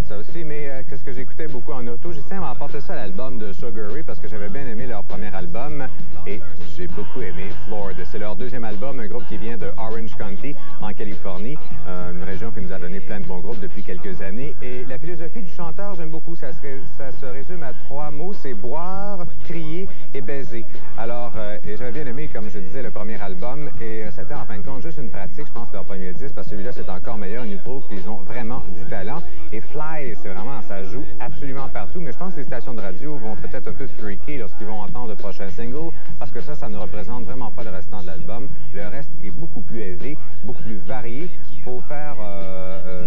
date, ça aussi, mais qu'est-ce que j'écoutais beaucoup en auto? J'ai simple apporté ça à l'album de Sugar Ray parce que j'avais bien aimé leur premier album et j'ai beaucoup aimé Floored. C'est leur deuxième album, un groupe qui vient de Orange County, en Californie, une région qui nous a donné plein de bons groupes depuis quelques années. Et la philosophie du chanteur, j'aime beaucoup, ça se résume à 3 mots, c'est boire, crier et baiser. Alors, et j'avais bien aimé, comme je disais, le premier album, et c'était en fin de compte juste une pratique, je pense, leur premier disque, parce que celui-là, c'est encore meilleur, ils nous prouvent qu'ils ont vraiment du talent. Et Fly, c'est vraiment, ça joue absolument partout, mais je pense que les stations de radio vont peut-être un peu freaker lorsqu'ils vont entendre le prochain single, parce que ça ne représente vraiment pas le restant de l'album. Le reste est beaucoup plus élevé, beaucoup plus varié. Il faut faire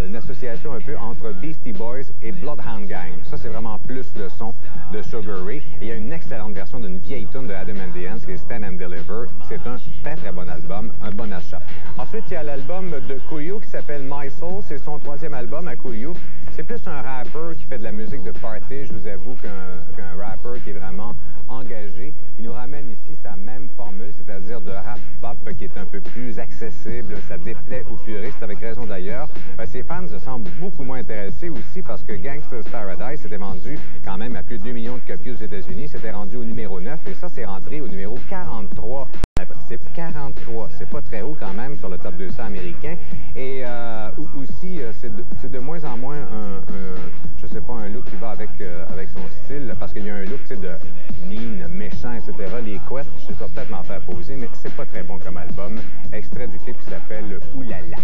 une association un peu entre Beastie Boys et Bloodhound Gang. Ça, c'est vraiment plus le son de Sugar Ray. Et il y a une excellente version d'une vieille tune de Adam and the Ants qui est Stand and Deliver. C'est un très, très bon album, un bon achat. Ensuite, il y a l'album de Coolio qui s'appelle My Soul. C'est son 3e album à Coolio. C'est plus un rappeur qui fait de la musique de party, je vous avoue, qu'un rappeur qui est vraiment engagé. Il nous ramène ici sa même formule, c'est-à-dire de rap pop qui est un peu plus accessible, ça déplaît aux puristes, avec raison d'ailleurs. Ses fans se semblent beaucoup moins intéressés aussi parce que Gangsta's Paradise s'était vendu quand même à plus de 2 millions de copies aux États-Unis, c'était rendu au numéro 9 et ça, c'est rentré au numéro 43. C'est 43, c'est pas très haut quand même sur le top 200 américain. Et aussi, c'est de moins en moins je sais pas, un look qui va avec son style, parce qu'il y a un look de mean, méchant, etc. Les couettes, je vais peut-être m'en faire poser, mais c'est pas très bon comme album. Extrait du clip qui s'appelle Oulala.